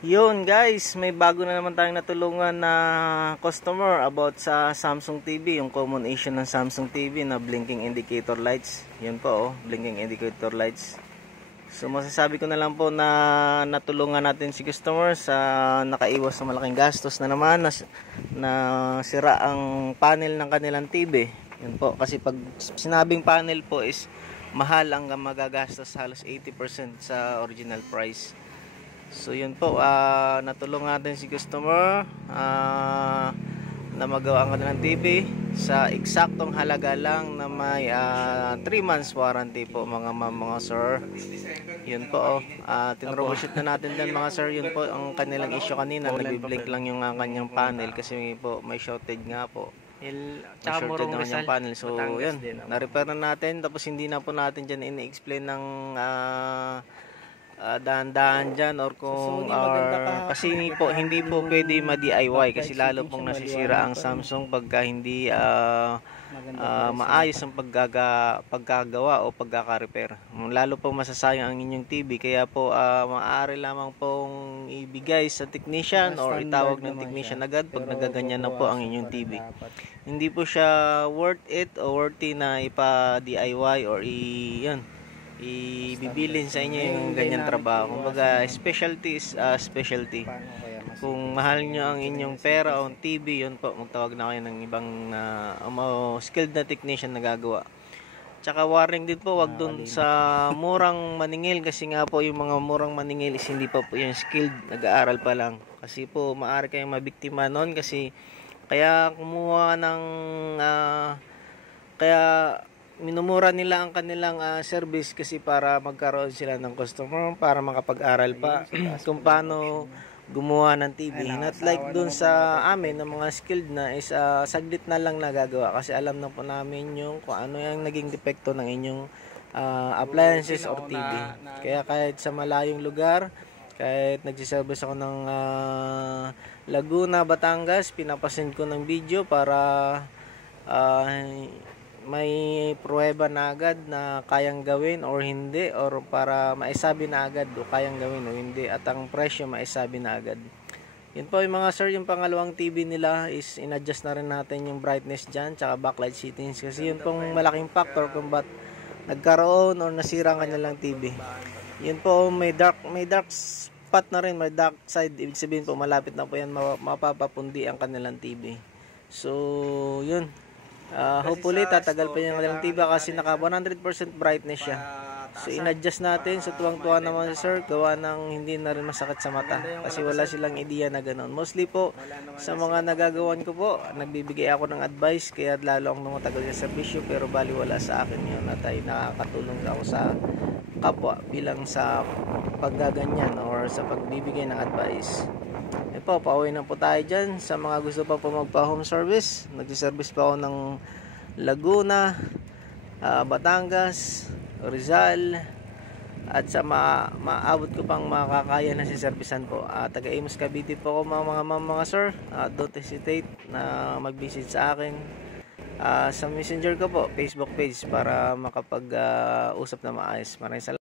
Yun guys, may bago na naman tayong natulungan na customer about sa Samsung TV, yung common issue ng Samsung TV na blinking indicator lights. Yun po, blinking indicator lights. So masasabi ko na lang po na natulungan natin si customer sa nakaiwas sa malaking gastos na naman na sira ang panel ng kanilang TV. Yun po, kasi pag sinabing panel po is mahal ang magagastos, halos 80% sa original price. So yun po, natulungan natin si customer na magawa ang kanilang TV sa eksaktong halaga lang na may 3 months warranty po mga sir. Yun po, tinroubleshoot na natin din mga sir. Yun po ang kanilang issue kanina, nagbi-blink lang yung kanyang panel kasi po may shortage nga po. Tsaka Shorted naman yung panel. So yun, na-repair na natin, tapos hindi na po natin dyan ini-explain ng dahan-dahan dyan or kung kasi hindi po pwede ma-DIY kasi lalo pong nasisira ang Samsung pagka hindi maayos ang pagkagawa o pagkaka-repair. Lalo po masasayang ang inyong TV, kaya po maaari lamang pong ibigay sa technician or itawag ng technician agad pag nagaganyan na po ang inyong TV. Hindi po siya worth it o worthy na ipa-DIY or ibibilin sa inyo yung ganyan trabaho. Kumbaga, specialty is specialty. Kung mahal nyo ang inyong pera o TV, yun po, magtawag na kayo ng ibang skilled na technician na gagawa. Tsaka warning din po, wag dun sa murang maningil, kasi nga po yung mga murang maningil is hindi pa po yung skilled, nag-aaral pa lang. Kasi po, maaari kayong mabiktima nun kasi kaya kumuha ng kaya minumura nila ang kanilang service kasi para magkaroon sila ng customer, para makapag-aral pa kung paano gumawa ng TV. Not like dun sa amin ng mga skilled na is saglit na lang nagagawa kasi alam na po namin yung kung ano yung naging depekto ng inyong appliances or TV. Kaya kahit sa malayong lugar, kahit nagsiservice ako ng Laguna, Batangas, pinapasend ko ng video para may pruweba na agad na kayang gawin or hindi, or para maisabi na agad o kayang gawin o hindi, at ang presyo maisabi na agad. Yun po yung mga sir, yung pangalawang TV nila is in-adjust na rin natin yung brightness dyan tsaka backlight settings kasi yun pong malaking factor kung ba't nagkaroon or nasira ang kanilang TV. Yun po, may dark spot na rin, may dark side, ibig sabihin po malapit na po yan mapapapundi ang kanilang TV. So yun, hopefully tatagal pa yung kanilang TV kasi naka 100% brightness siya. So in-adjust natin. So tuwang-tuwa naman si sir, gawa ng hindi na rin masakit sa mata kasi wala silang idea na ganoon. Mostly po sa mga nagagawan ko po, nagbibigay ako ng advice kaya lalo ang tumatagal sa serbisyo, pero baliwala sa akin yun at ay nakakatulong ako sa kapwa bilang sa paggaganyan or sa pagbibigay ng advice. Po, pauwi na po tayo dyan. Sa mga gusto pa po magpa-home service, nagsiservice pa ako ng Laguna, Batangas, Rizal, at sa maabot ko pang makakaya na siservisan po. Taga Imus Cavite po ako mga sir. Don't hesitate na mag-visit sa akin. Sa messenger ko po, Facebook page, para makapag-usap na maayos. Maraming salamat.